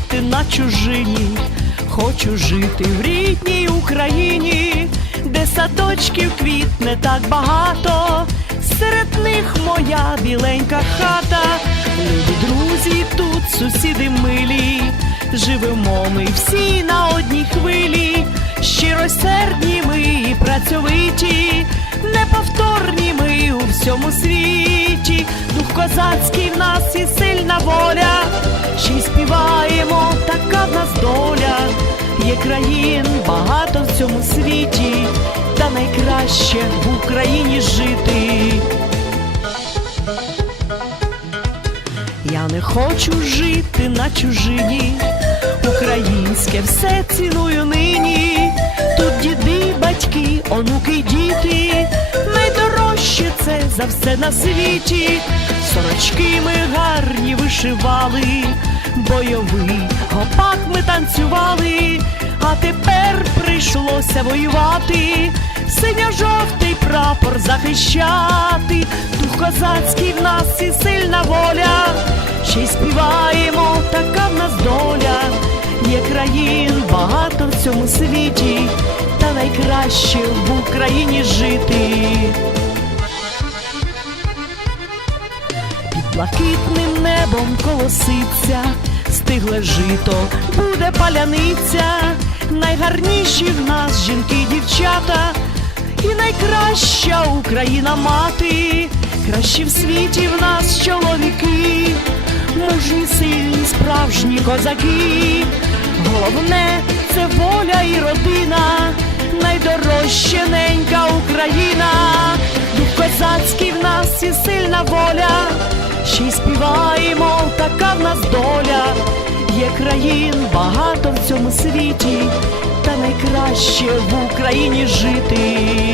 жити на чужині, хочу жити в рідній Україні, де садочків квітне так багато, серед них моя біленька хата, любі друзі, тут сусіди милі, живемо ми всі на одній хвилі, щиросердні ми і працьовиті, неповторні ми у всьому світі, дух козацький в нас і сильна воля, така в нас доля, є країн багато в цьому світі, та найкраще в Україні жити. Я не хочу жити на чужині, українське все ціную нині. Тут діди, батьки, онуки, діти, найдорожче це за все на світі. Сорочки ми гарні вишивали, бойовий гопак ми танцювали, а тепер прийшлося воювати, синьо-жовтий прапор захищати, дух козацький в нас і сильна воля, ще й співаємо, така в нас доля, є країн багато в цьому світі, та найкраще в Україні жити. Блакитним небом колоситься, стигле жито, буде паляниця, найгарніші в нас жінки, дівчата, і найкраща Україна мати, кращі в світі в нас чоловіки, мужні, сильні, справжні козаки. Головне це воля і родина, найдорожча ненька Україна, дух козацький в нас і сильна воля, ще й співаємо, така в нас доля, є країн багато в цьому світі, та найкраще в Україні жити.